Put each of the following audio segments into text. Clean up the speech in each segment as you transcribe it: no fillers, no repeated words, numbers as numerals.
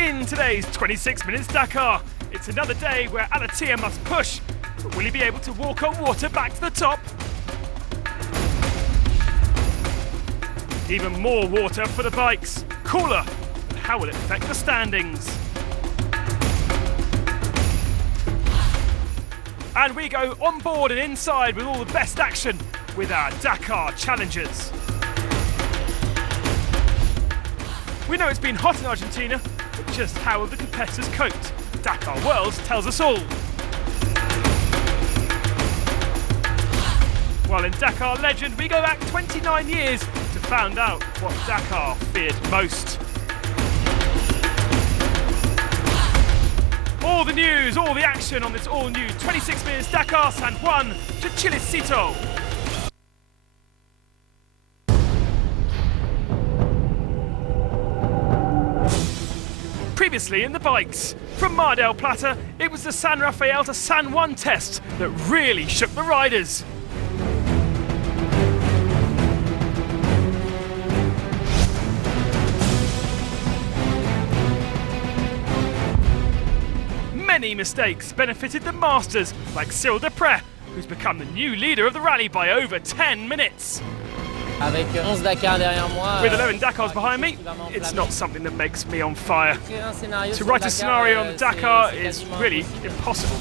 In today's 26 Minutes Dakar, it's another day where Alatia must push, but will he be able to walk on water back to the top? Even more water for the bikes. Cooler, but how will it affect the standings? And we go on board and inside with all the best action with our Dakar challengers. We know it's been hot in Argentina, but just how have the competitors coped? Dakar World tells us all. Well, in Dakar Legend, we go back 29 years to find out what Dakar feared most. All the news, all the action on this all-new 26 Minutes Dakar San Juan to Chilecito. Previously in the bikes, from Mar del Plata, it was the San Rafael to San Juan test that really shook the riders. Many mistakes benefited the masters, like Cyril Desprez, who's become the new leader of the rally by over 10 minutes. Avec 11 Dakar derrière moi, With 11 Dakars behind me, it's not something that makes me on fire. To write a scenario on the Dakar is really impossible.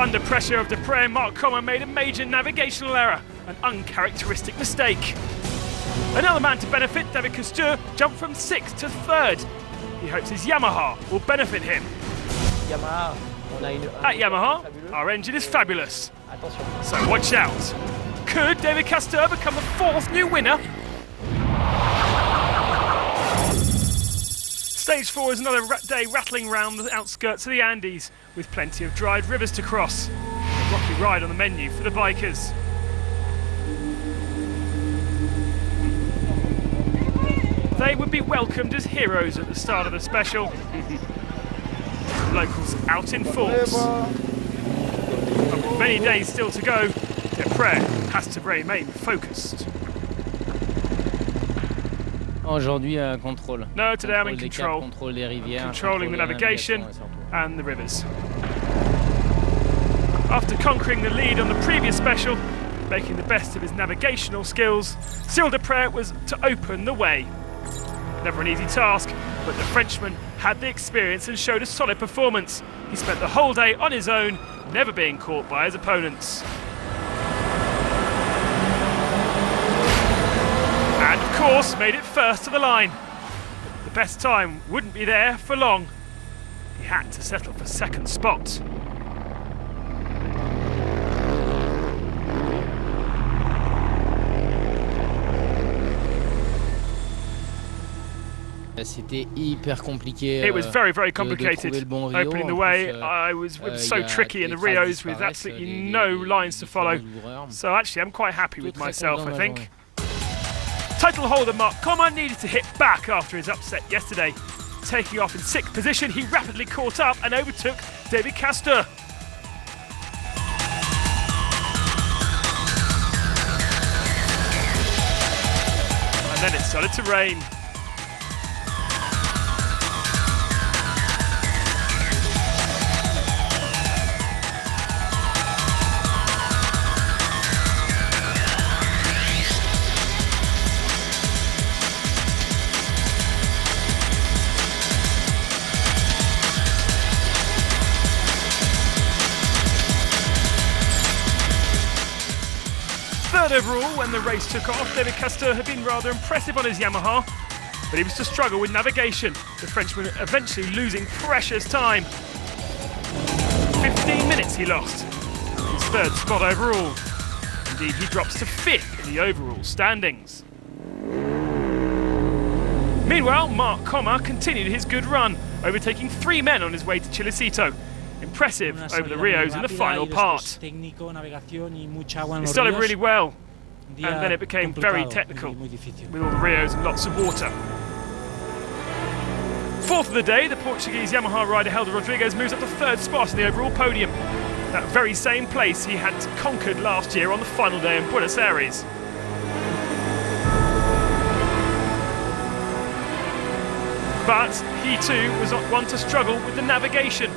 Under pressure of Desprez, Marc Comer made a major navigational error, an uncharacteristic mistake. Another man to benefit, David Castor, jumped from 6th to 3rd. He hopes his Yamaha will benefit him. At Yamaha, our engine is fabulous, so watch out. Could David Castor become the 4th new winner? Stage 4 is another day rattling round the outskirts of the Andes, with plenty of dried rivers to cross. A rocky ride on the menu for the bikers. They would be welcomed as heroes at the start of the special. Locals out in force. But with many days still to go, Desprez has to remain focused. Aujourd'hui, contrôle. No, today I'm in control. Contrôle des rivières, controlling the navigation and the rivers. After conquering the lead on the previous special, making the best of his navigational skills, Cyril Desprez was to open the way. Never an easy task, but the Frenchman had the experience and showed a solid performance. He spent the whole day on his own, never being caught by his opponents. And of course, made it first to the line. The best time wouldn't be there for long. He had to settle for 2nd spot. C'était hyper compliqué. It was very, very complicated. Opening the way, it was so tricky in the Rios with absolutely no lines to follow. So actually, I'm quite happy with myself, I think. Title holder Marc Comer needed to hit back after his upset yesterday. Taking off in 6th position, he rapidly caught up and overtook David Castor. And then it started to rain. Third overall when the race took off, David Castor had been rather impressive on his Yamaha, but he was to struggle with navigation, the Frenchman eventually losing precious time. 15 minutes he lost, his 3rd spot overall. Indeed, he drops to 5th in the overall standings. Meanwhile, Marc Comer continued his good run, overtaking 3 men on his way to Chilecito. Impressive over the Rios in the final part. It started really well, and then it became very technical, with all the Rios and lots of water. 4th of the day, the Portuguese Yamaha rider Helder Rodrigues moves up to 3rd spot in the overall podium. That very same place he had conquered last year on the final day in Buenos Aires. but he too was one to struggle with the navigation.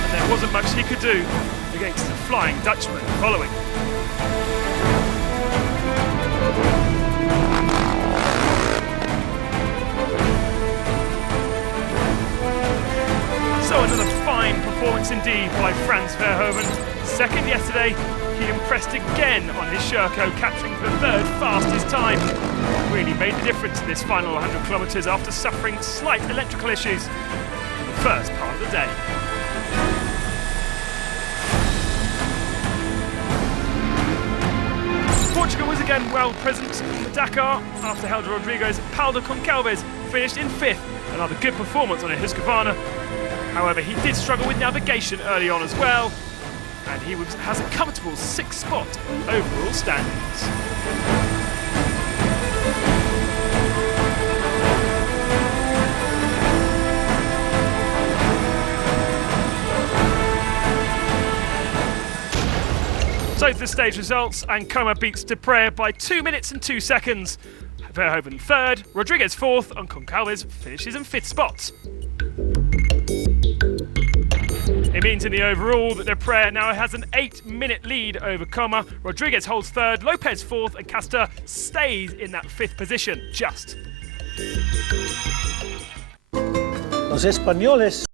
And there wasn't much he could do against the Flying Dutchman following. So another fine performance indeed by Frans Verhoeven. Second yesterday, he impressed again on his Sherco, capturing the third fastest time. Really made the difference in this final 100 kilometres after suffering slight electrical issues in the first part of the day. Portugal was again well present in the Dakar after Helder Rodrigues. Paulo Concalves finished in 5th. Another good performance on a Husqvarna. However, he did struggle with navigation early on as well, and he has a comfortable 6th spot in the overall standings. So to the stage results, Ancona beats Deprez by 2 minutes and 2 seconds. Verhoeven 3rd, Rodrigues 4th, and Concalves finishes in 5th spot. It means in the overall that Deprez now has an 8-minute lead over Coma. Rodrigues holds 3rd, Lopez 4th, and Castor stays in that 5th position, just. Los españoles